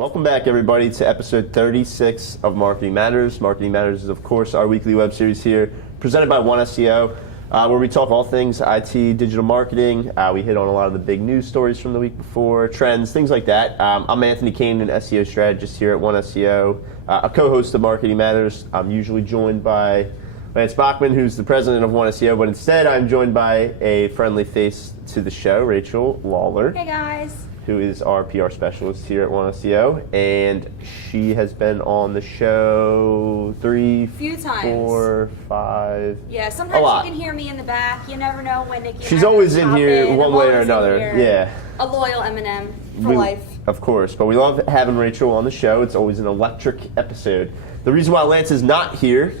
Welcome back, everybody, to episode 36 of Marketing Matters. Marketing Matters is, of course, our weekly web series here, presented by OneSEO, where we talk all things IT, digital marketing. We hit on a lot of the big news stories from the week before, trends, things like that. I'm Anthony Kane, an SEO strategist here at OneSEO, a co-host of Marketing Matters. I'm usually joined by Lance Bachman, who's the president of OneSEO, but instead I'm joined by a friendly face to the show, Rachel Lawler. Hey, guys. Who is our PR specialist here at OneSEO, and she has been on the show few times. 4, 5. Yeah, sometimes you can hear me in the back. You never know when Nikki. She's always in here one way or another. Yeah. A loyal M&M for life. Of course, but we love having Rachel on the show. It's always an electric episode. The reason why Lance is not here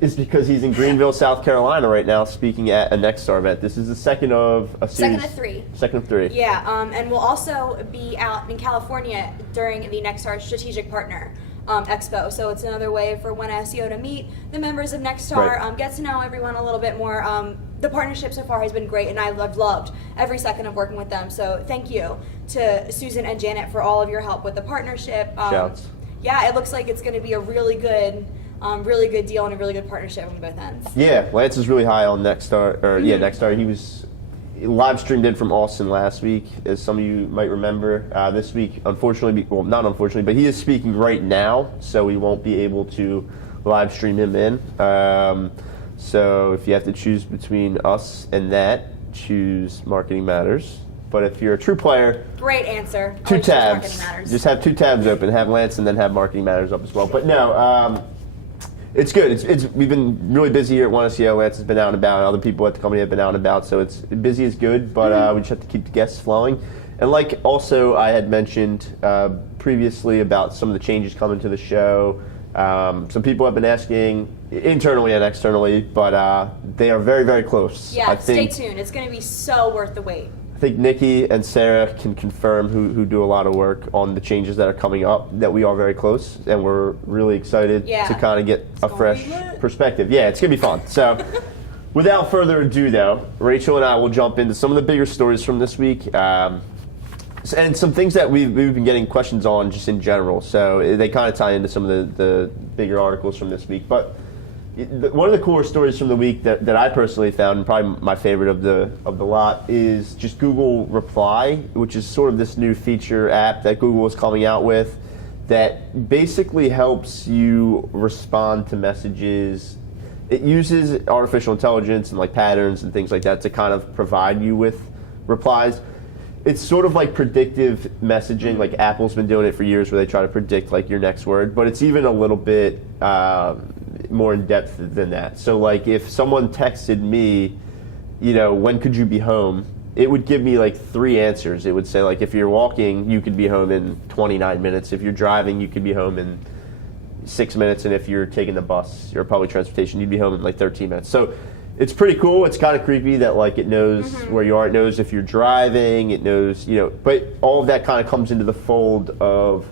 is because he's in Greenville, South Carolina right now, speaking at a Nexstar event. This is the second of a series. Second of three. Second of three. Yeah, and we'll also be out in California during the Nexstar Strategic Partner Expo. So it's another way for OneSEO to meet the members of Nexstar, Right. Get to know everyone a little bit more. The partnership so far has been great, and I've loved every second of working with them. So thank you to Susan and Janet for all of your help with the partnership. Shouts. Yeah, it looks like it's going to be a really good deal and a really good partnership on both ends. Yeah, Lance is really high on Nexstar. Nexstar. He was live streamed in from Austin last week, as some of you might remember. This week, unfortunately, well, not unfortunately, but he is speaking right now, so we won't be able to live stream him in. So if you have to choose between us and that, choose Marketing Matters. But if you're a true player, great answer. Two Always choose tabs. Marketing Matters. Just have 2 tabs open. Have Lance and then have Marketing Matters up as well. But no. It's good. We've been really busy here at OneSEO. Lance has been out and about. Other people at the company have been out and about. So it's busy is good, but we just have to keep the guests flowing. And like also I had mentioned previously about some of the changes coming to the show. Some people have been asking internally and externally, but they are very, very close. Yeah, stay tuned. It's going to be so worth the wait. I think Nikki and Sarah can confirm, who do a lot of work on the changes that are coming up, that we are very close, and we're really excited to kind of get a fresh perspective. Yeah, it's going to be fun. So without further ado, though, Rachel and I will jump into some of the bigger stories from this week, and some things that we've been getting questions on just in general. So they kind of tie into some of the bigger articles from this week. But one of the cooler stories from the week that I personally found, and probably my favorite of the lot, is just Google Reply, which is sort of this new feature app that Google is coming out with that basically helps you respond to messages. It uses artificial intelligence and like patterns and things like that to kind of provide you with replies. It's sort of like predictive messaging, like Apple's been doing it for years where they try to predict like your next word, but it's even a little bit more in depth than that. So like if someone texted me, when could you be home? It would give me like 3 answers. It would say like if you're walking, you could be home in 29 minutes. If you're driving, you could be home in 6 minutes. And if you're taking the bus or public transportation, you'd be home in like 13 minutes. So it's pretty cool. It's kind of creepy that like it knows where you are. It knows if you're driving. It knows, but all of that kind of comes into the fold of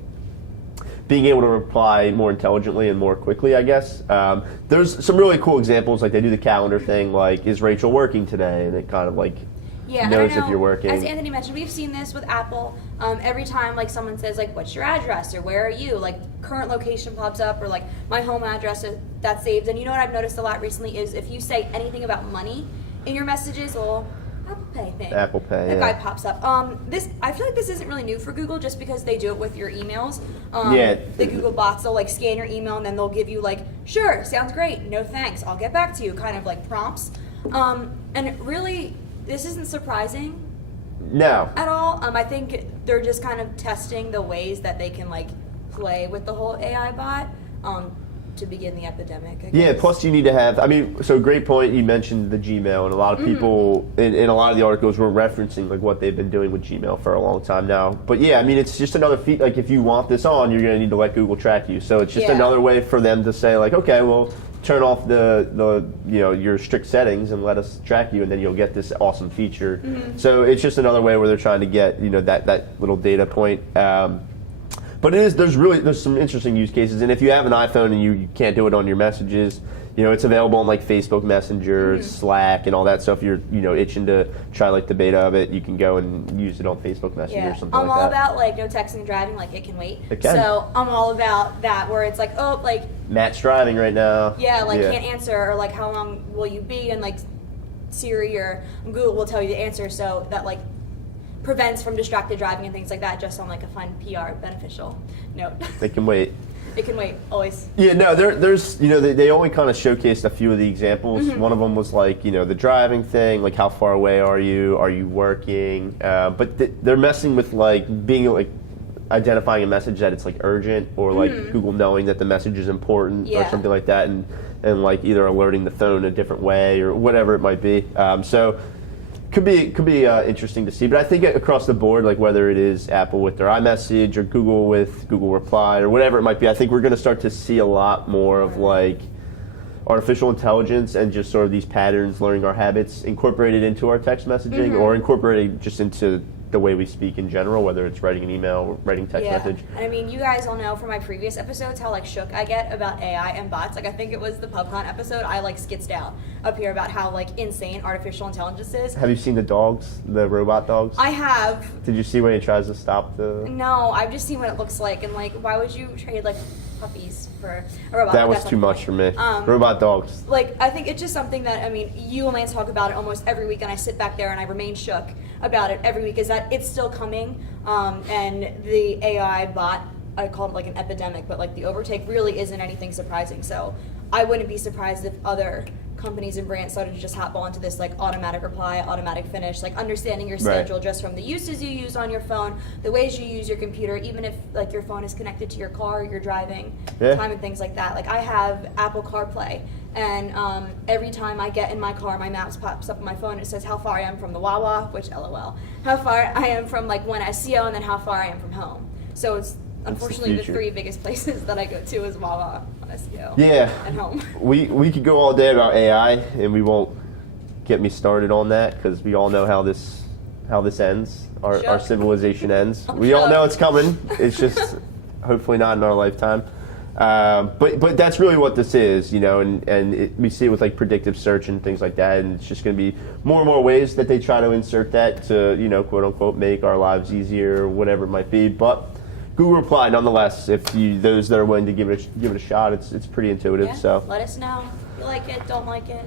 being able to reply more intelligently and more quickly, I guess. There's some really cool examples, like they do the calendar thing, like, is Rachel working today? And it kind of like knows if you're working. As Anthony mentioned, we've seen this with Apple. Every time like someone says like, what's your address, or where are you? Like current location pops up, or like my home address that's saved. And you know what I've noticed a lot recently is if you say anything about money in your messages, well, Apple Pay thing. Apple Pay, the guy pops up. I feel like this isn't really new for Google, just because they do it with your emails. The Google bots, they'll like scan your email and then they'll give you like, sure, sounds great, no thanks, I'll get back to you, kind of like prompts. And really, this isn't surprising. No. At all. I think they're just kind of testing the ways that they can like play with the whole AI bot. To begin the epidemic, I guess. Yeah, plus you need to have, so great point, you mentioned the Gmail, and a lot of people, in a lot of the articles, were referencing like what they've been doing with Gmail for a long time now. But yeah, it's just another feat, like if you want this on, you're going to need to let Google track you. So it's just another way for them to say like, okay, well, turn off the your strict settings and let us track you, and then you'll get this awesome feature. So it's just another way where they're trying to get, that little data point. But there's some interesting use cases, and if you have an iPhone and you can't do it on your messages, it's available on like Facebook Messenger, Slack, and all that stuff. If you're itching to try like the beta of it, you can go and use it on Facebook Messenger or something like that. I'm all about like no texting and driving, like it can wait. It can. So I'm all about that, where it's like, oh, like Matt's driving right now. Yeah, like can't answer, or like how long will you be, and like Siri or Google will tell you the answer, so that like prevents from distracted driving and things like that, just on like a fun PR beneficial note. They can wait. It can wait, always. Yeah, no, there's they only kind of showcased a few of the examples. One of them was like, the driving thing, like how far away are you working? But they're messing with like being like identifying a message that it's like urgent, or like Google knowing that the message is important or something like that, and like either alerting the phone a different way or whatever it might be. So could be interesting to see. But I think across the board, like whether it is Apple with their iMessage or Google with Google Reply or whatever it might be, I think we're going to start to see a lot more of like artificial intelligence and just sort of these patterns, learning our habits, incorporated into our text messaging or incorporated just into the way we speak in general, whether it's writing an email or writing text message. And I mean, you guys all know from my previous episodes how like shook I get about AI and bots. Like I think it was the PubCon episode, I like skitzed out up here about how like insane artificial intelligence is. Have you seen the dogs, the robot dogs? I have. Did you see when he tries to stop the... No, I've just seen what it looks like, and like why would you trade like puppies for a robot? That was too much for me. Robot dogs. Like I think it's just something that, I mean, you and Lance talk about it almost every week, and I sit back there and I remain shook about it every week, is that it's still coming, and the AI bot, I call it like an epidemic, but like the overtake really isn't anything surprising. So I wouldn't be surprised if other companies and brands started to just hop onto this like automatic reply, automatic finish, like understanding your schedule just from the uses you use on your phone, the ways you use your computer, even if like your phone is connected to your car, you're driving, time and things like that. Like I have Apple CarPlay, and every time I get in my car, my maps pops up on my phone. It says how far I am from the Wawa, which LOL, how far I am from like one SEO, and then how far I am from home. So it's unfortunately the three biggest places that I go to is Wawa, SEO, and home. We could go all day about AI, and we won't get me started on that, because we all know how this ends. Our civilization ends. We all know it's coming. It's just hopefully not in our lifetime. But that's really what this is, and we see it with like predictive search and things like that, and it's just going to be more and more ways that they try to insert that to, quote unquote, make our lives easier or whatever it might be. But Google Reply, nonetheless, if those that are willing to give it a shot, it's pretty intuitive. Yeah, so let us know if you like it, don't like it.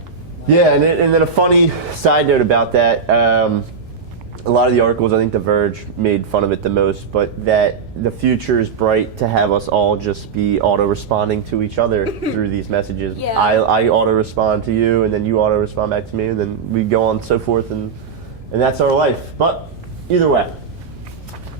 Yeah, and then a funny side note about that. A lot of the articles, I think The Verge made fun of it the most, but that the future is bright to have us all just be auto-responding to each other through these messages. Yeah. I auto-respond to you, and then you auto-respond back to me, and then we go on and so forth, and that's our life. But either way,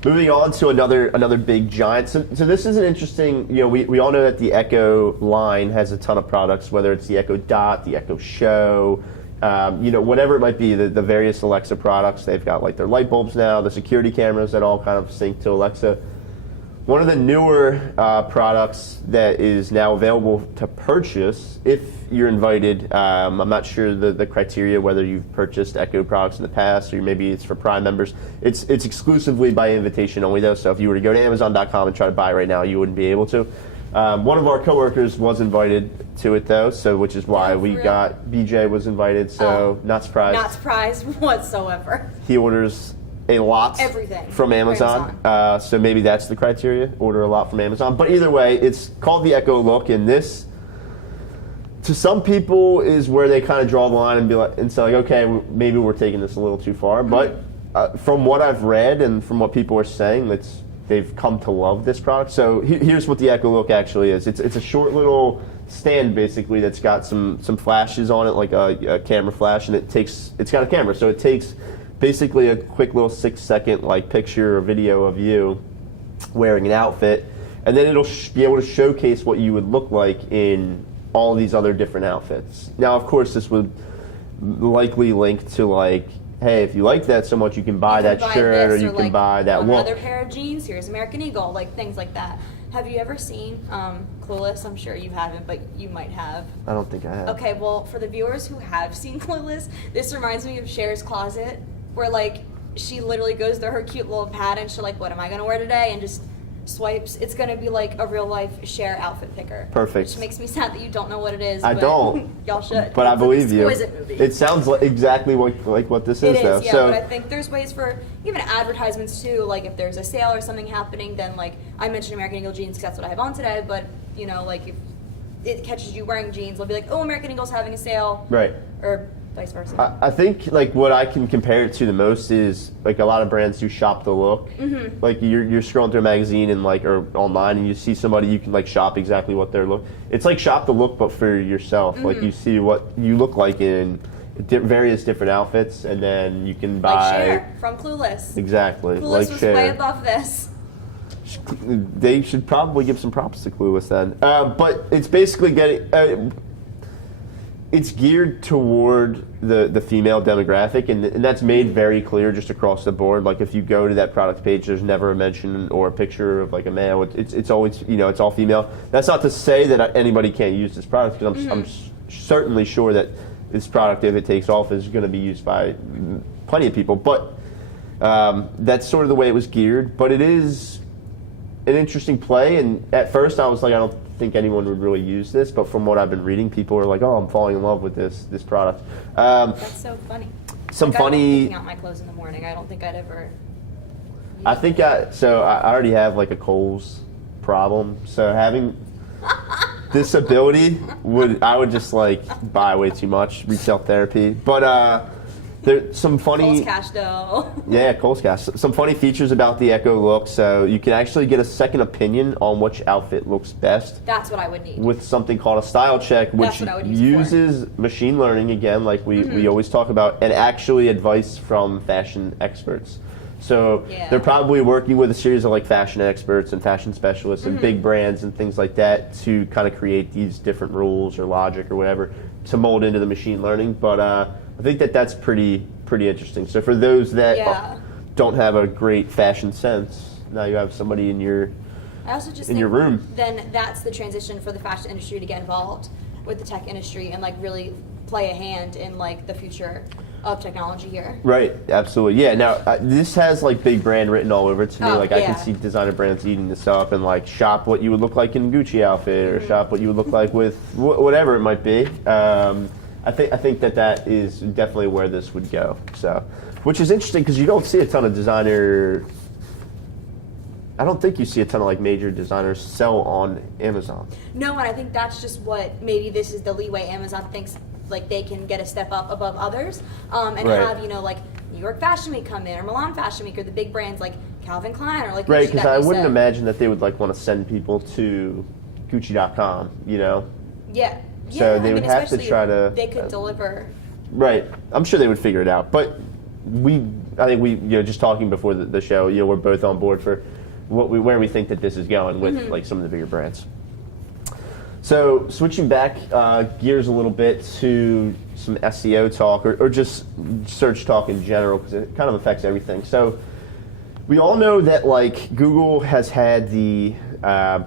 moving on to another big giant. So this is an interesting, we all know that the Echo line has a ton of products, whether it's the Echo Dot, the Echo Show, whatever it might be, the various Alexa products. They've got like their light bulbs now, the security cameras that all kind of sync to Alexa. One of the newer products that is now available to purchase, if you're invited, I'm not sure the criteria, whether you've purchased Echo products in the past or maybe it's for Prime members. It's exclusively by invitation only though, so if you were to go to Amazon.com and try to buy it right now, you wouldn't be able to. One of our coworkers was invited to it though, so which is why BJ was invited, so not surprised. Not surprised whatsoever. He orders a lot from Amazon. So maybe that's the criteria, order a lot from Amazon. But either way, it's called the Echo Look, and this, to some people, is where they kind of draw the line and say, like, okay, maybe we're taking this a little too far. But from what I've read and from what people are saying, they've come to love this product. So here's what the Echo Look actually is. It's a short little stand basically that's got some flashes on it, like a camera flash, and it's got a camera, so it takes basically a quick little 6-second like picture or video of you wearing an outfit, and then it'll be able to showcase what you would look like in all these other different outfits. Now, of course, this would likely link to like, hey, if you like that so much, you can buy that shirt, or you can buy that look. Another pair of jeans, here's American Eagle, like things like that. Have you ever seen Clueless? I'm sure you haven't, but you might have. I don't think I have. Okay, well, for the viewers who have seen Clueless, this reminds me of Cher's closet, where like she literally goes through her cute little pad and she's like, what am I gonna wear today? And just swipes, it's going to be like a real life Cher outfit picker. Perfect. Which makes me sad that you don't know what it is. I don't. Y'all should. But I believe you. Movie. It sounds like exactly like what this is, though. Yeah, so, but I think there's ways for even advertisements too. Like if there's a sale or something happening, then like I mentioned American Eagle jeans because that's what I have on today. But you know, like if it catches you wearing jeans, they'll be like, oh, American Eagle's having a sale. Right. Or vice versa. I think like what I can compare it to the most is like a lot of brands do shop the look. Mm-hmm. Like you're scrolling through a magazine and like or online and you see somebody, you can like shop exactly what their look. It's like shop the look but for yourself. Like you see what you look like in various different outfits and then you can buy. Like Cher from Clueless. Exactly. Clueless like was Cher. way above this. They should probably give some props to Clueless then. But it's basically getting. It's geared toward the female demographic, and that's made very clear just across the board. Like if you go to that product page, there's never a mention or a picture of like a male. It's always it's all female. That's not to say that anybody can't use this product because I'm certainly sure that this product, if it takes off, is going to be used by plenty of people. But that's sort of the way it was geared. But it is an interesting play, and at first I was like, I don't think anyone would really use this, but from what I've been reading, people are like, oh, I'm falling in love with this product. That's so funny. Some like, funny. I don't picking out my clothes in the morning. I don't think I'd ever. I think I already have like a Kohl's problem, so having this ability I would just like buy way too much retail therapy, but there's some funny. Kohl's Cash though. Yeah, Kohl's Cash. Some funny features about the Echo look. So you can actually get a second opinion on which outfit looks best. That's what I would need. With something called a style check, which uses machine learning again, like we always talk about, and actually advice from fashion experts. So they're probably working with a series of like fashion experts and fashion specialists and big brands and things like that to kind of create these different rules or logic or whatever to mold into the machine learning. But I think that's pretty interesting. So for those that don't have a great fashion sense, now you have somebody in your I also just in your room. Then that's the transition for the fashion industry to get involved with the tech industry and like really play a hand in like the future of technology here. Right, absolutely. Yeah, now this has like big brand written all over it to me. Like I can see designer brands eating this up and like shop what you would look like in a Gucci outfit or shop what you would look like with whatever it might be. I think that is definitely where this would go. So, which is interesting because you don't see a ton of designer. I don't think you see a ton of like major designers sell on Amazon. No, and I think that's just what maybe this is the leeway Amazon thinks like they can get a step up above others, and have like New York Fashion Week come in or Milan Fashion Week or the big brands like Calvin Klein or like right, because I wouldn't imagine that they would like want to send people to Gucci.com, Yeah. So they would have to try to. They could deliver. Right, I'm sure they would figure it out. But I think we just talking before the show, we're both on board for where we think that this is going with like some of the bigger brands. So switching back gears a little bit to some SEO talk or just search talk in general because it kind of affects everything. So we all know that like Google has had the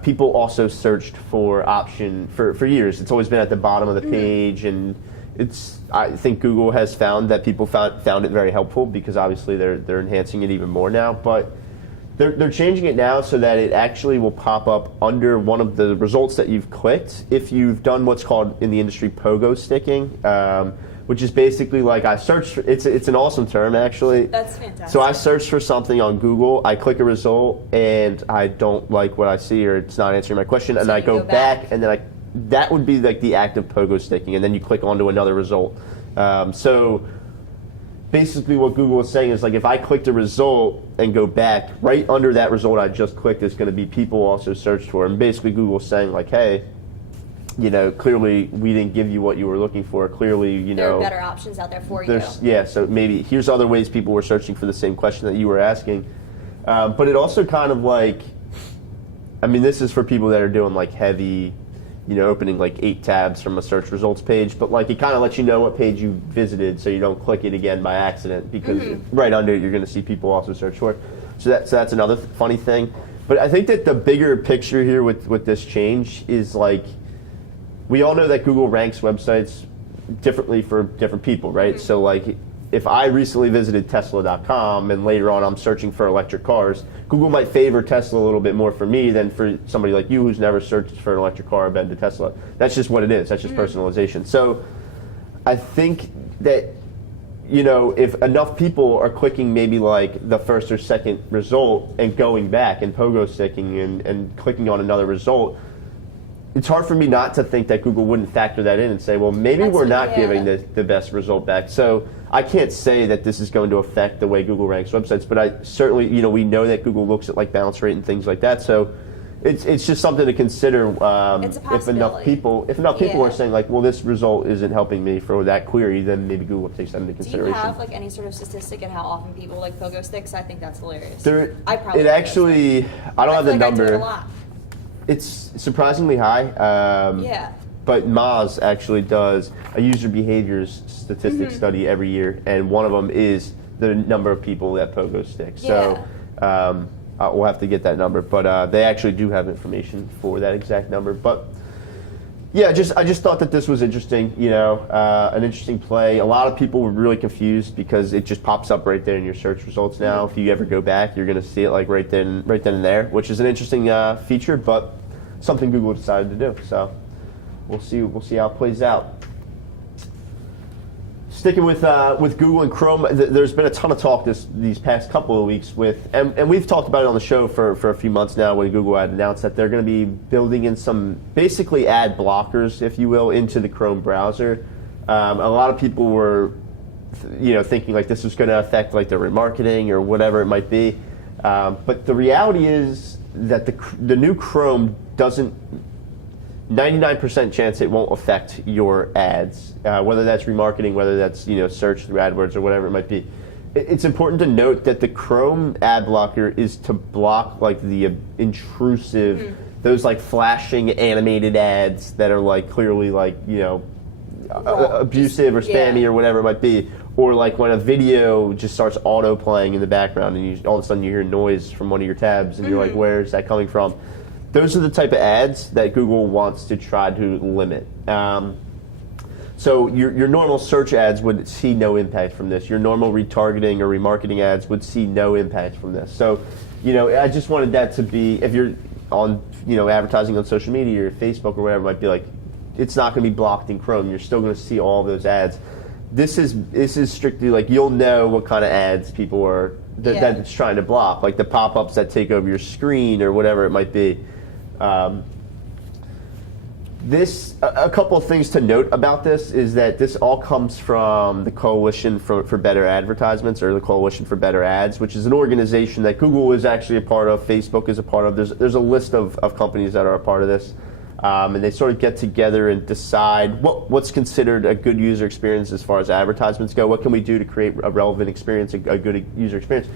people also searched for option for years. It's always been at the bottom of the page, and I think Google has found that people found it very helpful because obviously they're enhancing it even more now, but they're changing it now so that it actually will pop up under one of the results that you've clicked if you've done what's called in the industry pogo sticking, which is basically like I searched for, it's an awesome term actually. That's fantastic. So I searched for something on Google, I click a result, and I don't like what I see or it's not answering my question, and I go back and then that would be like the act of pogo sticking, and then you click onto another result. So basically what Google is saying is like if I clicked a result and go back, right under that result I just clicked is going to be people also searched for. And basically Google's saying like, hey, clearly we didn't give you what you were looking for. Clearly, there are better options out there for you. Yeah, so maybe here's other ways people were searching for the same question that you were asking. But it also kind of like, this is for people that are doing like heavy, opening like 8 tabs from a search results page, but like it kind of lets you know what page you visited so you don't click it again by accident because right under it you're going to see people also search for it. So that's another funny thing. But I think that the bigger picture here with this change is like, we all know that Google ranks websites differently for different people, right? So like if I recently visited Tesla.com and later on I'm searching for electric cars, Google might favor Tesla a little bit more for me than for somebody like you who's never searched for an electric car or been to Tesla. That's just what it is. That's just personalization. So I think that, you know, if enough people are clicking maybe like the first or second result and going back and pogo sticking and clicking on another result, it's hard for me not to think that Google wouldn't factor that in and say, well, maybe we're not giving the best result back. So I can't say that this is going to affect the way Google ranks websites, but I certainly, you know, we know that Google looks at like bounce rate and things like that. So it's just something to consider. If enough people are saying like, well, this result isn't helping me for that query, then maybe Google takes that into consideration. Do you have like any sort of statistic at how often people like pogo sticks? I think that's hilarious. I don't have the number. I do it a lot. It's surprisingly high. But Moz actually does a user behaviors statistics study every year, and one of them is the number of people that pogo stick. So we'll have to get that number, but they actually do have information for that exact number. But yeah, I just thought that this was interesting. You know, an interesting play. A lot of people were really confused because it just pops up right there in your search results now. If you ever go back, you're going to see it like right then and there, which is an interesting feature, but something Google decided to do. So we'll see how it plays out. Sticking with Google and Chrome, there's been a ton of talk these past couple of weeks and we've talked about it on the show for a few months now when Google had announced that they're going to be building in some basically ad blockers, if you will, into the Chrome browser. A lot of people were, you know, thinking like this was going to affect like their remarketing or whatever it might be, but the reality is that the new Chrome doesn't. 99% chance it won't affect your ads, whether that's remarketing, whether that's, you know, search through AdWords or whatever it might be. It's important to note that the Chrome ad blocker is to block like the intrusive, those like flashing animated ads that are like clearly like, you know, abusive or spammy or whatever it might be, or like when a video just starts auto playing in the background and all of a sudden you hear noise from one of your tabs and you're like, where is that coming from? Those are the type of ads that Google wants to try to limit. So your normal search ads would see no impact from this. Your normal retargeting or remarketing ads would see no impact from this. So, you know, I just wanted that to be, if you're on, you know, advertising on social media or Facebook or whatever, it might be like, it's not going to be blocked in Chrome. You're still going to see all those ads. This is strictly like you'll know what kind of ads people are that it's trying to block, like the pop-ups that take over your screen or whatever it might be. A couple of things to note about this is that this all comes from the Coalition for Better Advertisements, or the Coalition for Better Ads, which is an organization that Google is actually a part of, Facebook is a part of. There's a list of companies that are a part of this, and they sort of get together and decide what's considered a good user experience as far as advertisements go. What can we do to create a relevant experience, a good user experience?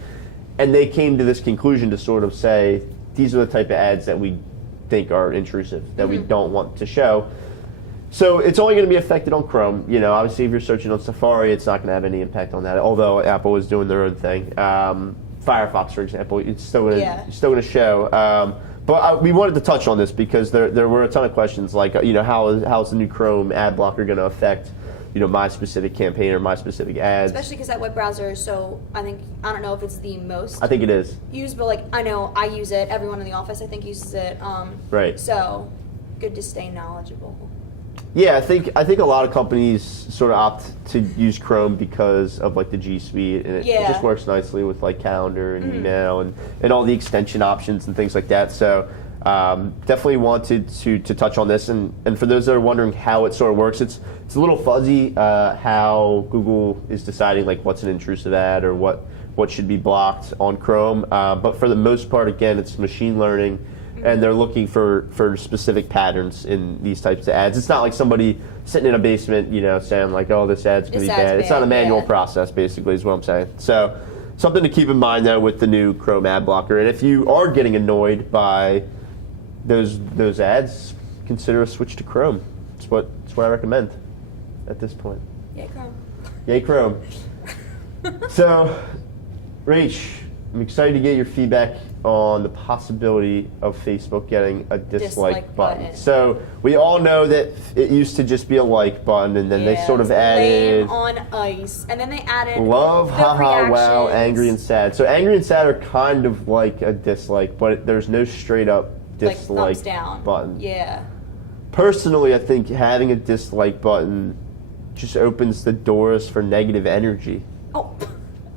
And they came to this conclusion to sort of say, these are the type of ads that we think are intrusive, that we don't want to show. So it's only going to be affected on Chrome. You know, obviously if you're searching on Safari, it's not going to have any impact on that, although Apple is doing their own thing. Firefox, for example, it's still going to show. But we wanted to touch on this because there were a ton of questions like, you know, how is the new Chrome ad blocker going to affect, you know, my specific campaign or my specific ads. Especially because that web browser is so, I don't know if it's the most. I think it is. Used, but like, I know I use it. Everyone in the office, I think, uses it. Right. So, good to stay knowledgeable. Yeah, I think a lot of companies sort of opt to use Chrome because of like the G Suite, and it just works nicely with like calendar and email and all the extension options and things like that. So definitely wanted to touch on this, and for those that are wondering how it sort of works, it's a little fuzzy how Google is deciding like what's an intrusive ad or what should be blocked on Chrome. But for the most part, again, it's machine learning. And they're looking for specific patterns in these types of ads. It's not like somebody sitting in a basement, you know, saying like, "Oh, this ad's gonna be bad." It's not a manual process, basically, is what I'm saying. So, something to keep in mind though with the new Chrome ad blocker. And if you are getting annoyed by those ads, consider a switch to Chrome. It's what I recommend at this point. Yay, Chrome. Yay, Chrome. So, Rach, I'm excited to get your feedback on the possibility of Facebook getting a dislike button. So we all know that it used to just be a like button, and then they sort of added on ice, and then they added love, haha, wow, reactions. angry and sad. So angry and sad are kind of like a dislike, but there's no straight up dislike button. Yeah. Personally, I think having a dislike button just opens the doors for negative energy. Oh,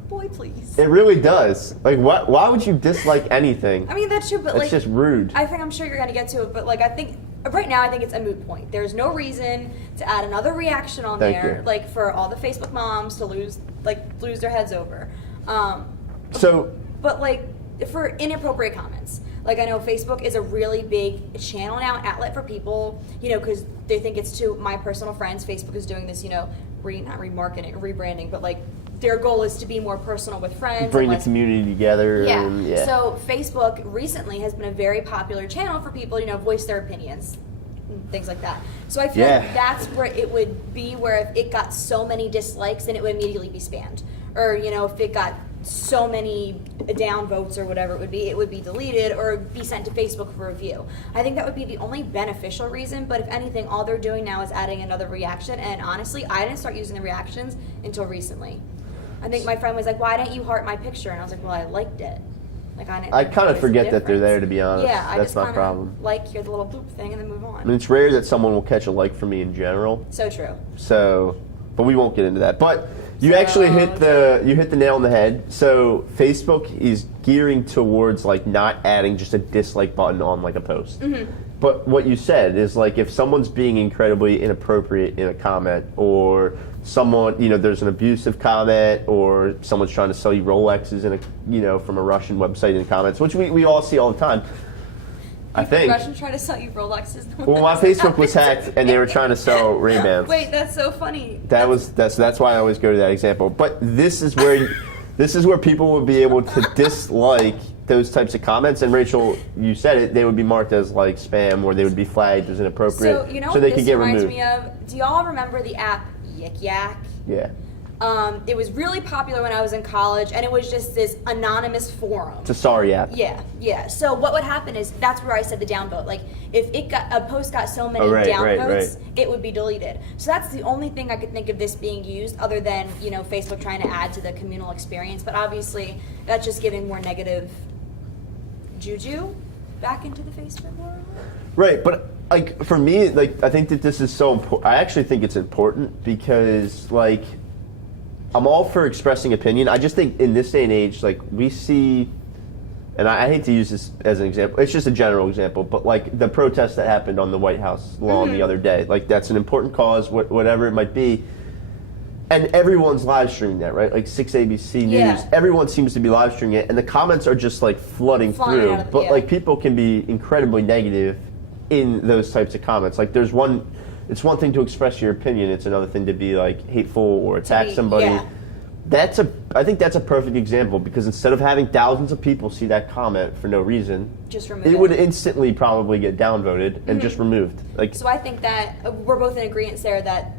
boy, please. It really does. Like, why would you dislike anything? I mean, that's true, but it's just rude. I'm sure you're going to get to it, but like, I think right now, I think it's a moot point. There's no reason to add another reaction on there, like for all the Facebook moms to lose their heads over. But like for inappropriate comments. Like, I know Facebook is a really big channel now, outlet for people, you know, because they think it's to my personal friends. Facebook is doing this, you know, not remarketing, rebranding, but like their goal is to be more personal with friends. Bring the community together. Yeah. So Facebook recently has been a very popular channel for people, you know, voice their opinions, and things like that. So I feel like that's where it would be, where if it got so many dislikes, then it would immediately be spammed. Or, you know, if it got so many downvotes or whatever it would be deleted or be sent to Facebook for review. I think that would be the only beneficial reason, but if anything, all they're doing now is adding another reaction, and honestly, I didn't start using the reactions until recently. I think my friend was like, why didn't you heart my picture? And I was like, well, I liked it. Like, I kind of forget that they're there, to be honest. Yeah, that's my problem. Like, hear the little boop thing and then move on. I mean, it's rare that someone will catch a like from me in general. So true. But we won't get into that. But you actually hit the nail on the head. So Facebook is gearing towards like not adding just a dislike button on like a post. Mm-hmm. But what you said is like if someone's being incredibly inappropriate in a comment, or someone, you know, there's an abusive comment, or someone's trying to sell you Rolexes in a, you know, from a Russian website in the comments, which we all see all the time. I think Russians try to sell you Rolexes. Well, my Facebook was hacked, and they were trying to sell Ray-Bans. Wait, that's so funny. That's why I always go to that example. But this is where people would be able to dislike those types of comments. And Rachel, you said it; they would be marked as like spam, or they would be flagged as inappropriate, so, you know so they what could get reminds removed. Me of? Do y'all remember the app Yik Yak? Yeah. It was really popular when I was in college, and it was just this anonymous forum. It's a sorry app. Yeah. So what would happen is, that's where I said the downvote. Like, if a post got so many downvotes, it would be deleted. So that's the only thing I could think of this being used, other than, you know, Facebook trying to add to the communal experience. But obviously, that's just giving more negative juju back into the Facebook world. Right, but like for me, like I think that this is so important. I actually think it's important because like I'm all for expressing opinion. I just think in this day and age, like we see, and I hate to use this as an example, it's just a general example, but like the protest that happened on the White House lawn the other day, like that's an important cause, whatever it might be, and everyone's live streaming that, right? Like 6 ABC News, everyone seems to be live streaming it, and the comments are just like flooding through, but like people can be incredibly negative in those types of comments. Like it's one thing to express your opinion, it's another thing to be like hateful or attack somebody. I think that's a perfect example, because instead of having thousands of people see that comment for no reason, just remove it would instantly probably get downvoted and just removed. Like, so I think that we're both in agreement, Sarah, that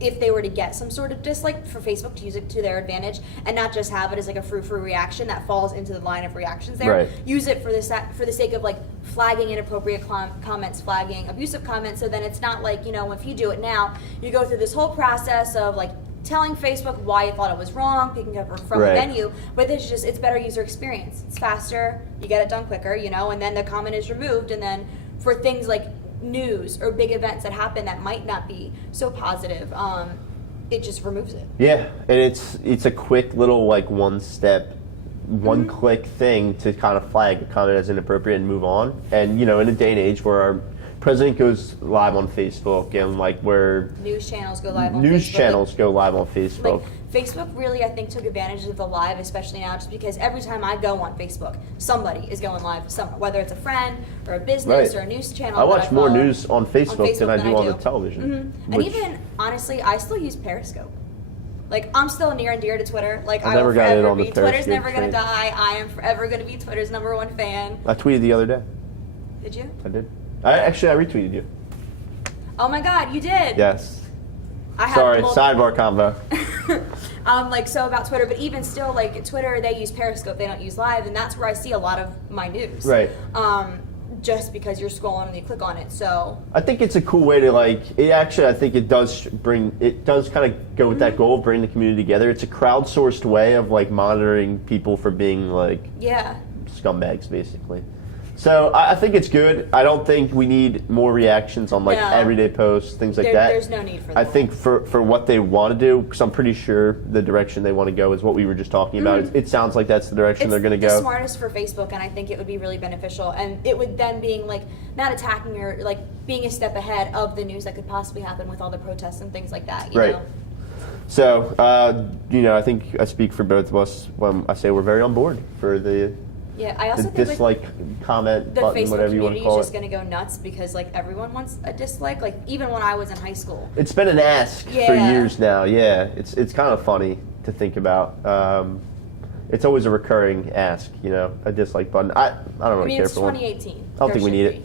if they were to get some sort of dislike, for Facebook to use it to their advantage and not just have it as like a frou-frou reaction that falls into the line of reactions there, use it for the sake of like flagging inappropriate comments, flagging abusive comments, so then it's not like, you know, if you do it now, you go through this whole process of like telling Facebook why you thought it was wrong, picking up from a venue, but it's better user experience. It's faster, you get it done quicker, you know, and then the comment is removed, and then for things like news or big events that happen that might not be so positive, it just removes it. Yeah, and it's a quick little like one click thing to kind of flag a comment as inappropriate and move on. And you know, in a day and age where our president goes live on Facebook, and like where news channels go live on Facebook. Like, Facebook really, I think, took advantage of the live, especially now, just because every time I go on Facebook, somebody is going live somewhere, whether it's a friend or a business or a news channel. I watch more news on Facebook than I do on the television. Mm-hmm. And even, honestly, I still use Periscope. Like, I'm still near and dear to Twitter. Like, I will forever be. Twitter's never going to die. I am forever going to be Twitter's #1 fan. I tweeted the other day. Did you? I did. I retweeted you. Oh my God, you did? Yes. I have Sorry, multiple- sidebar combo. Like, so about Twitter, but even still, like, Twitter, they use Periscope, they don't use Live, and that's where I see a lot of my news. Right. Just because you're scrolling and you click on it, so. I think it's a cool way to, like, I think it does kind of go with that goal of bringing the community together. It's a crowdsourced way of, like, monitoring people for being, like, Yeah. scumbags, basically. So I think it's good. I don't think we need more reactions on, like, No. everyday posts, things like that. There's no need for that. I think for what they want to do, because I'm pretty sure the direction they want to go is what we were just talking about. It sounds like that's the direction they're going to go. It's the smartest for Facebook, and I think it would be really beneficial. And it would then being, like, not attacking or, like, being a step ahead of the news that could possibly happen with all the protests and things like that, you Right. know? So, I think I speak for both of us when I say we're very on board for the Yeah, I also think, dislike, comment the button, Facebook whatever you want community to is call just it. going to go nuts because, like, everyone wants a dislike. Like, even when I was in high school. It's been an ask for Yeah. years now. Yeah, it's kind of funny to think about. It's always a recurring ask, a dislike button. I don't really care it's for one. 2018. I don't think we need it.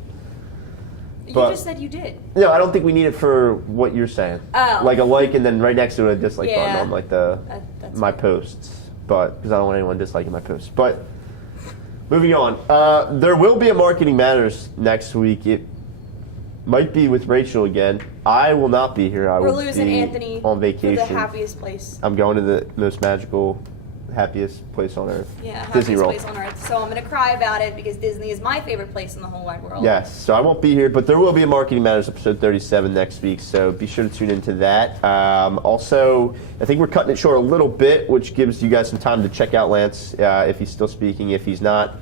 You But- just said you did. No, I don't think we need it for what you're saying. Oh. Like a like and then right next to it a dislike button Yeah. on like That's my fair. posts. But because I don't want anyone disliking my posts. But moving on, there will be a Marketing Matters next week. It might be with Rachel again. I will not be here. I We're will losing be Anthony on for vacation. the happiest place. I'm going to the most magical, happiest place on earth. Yeah, Disney happiest World. place on earth. So I'm going to cry about it because Disney is my favorite place in the whole wide world. Yes, so I won't be here, but there will be a Marketing Matters episode 37 next week, so be sure to tune into that. Also, I think we're cutting it short a little bit, which gives you guys some time to check out Lance if he's still speaking. If he's not,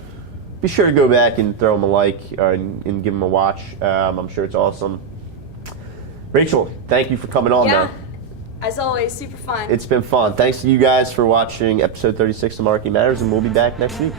be sure to go back and throw him a like and give him a watch. I'm sure it's awesome. Rachel, thank you for coming on, Yeah. though. As always, super fun. It's been fun. Thanks to you guys for watching episode 36 of Marketing Matters, and we'll be back next week.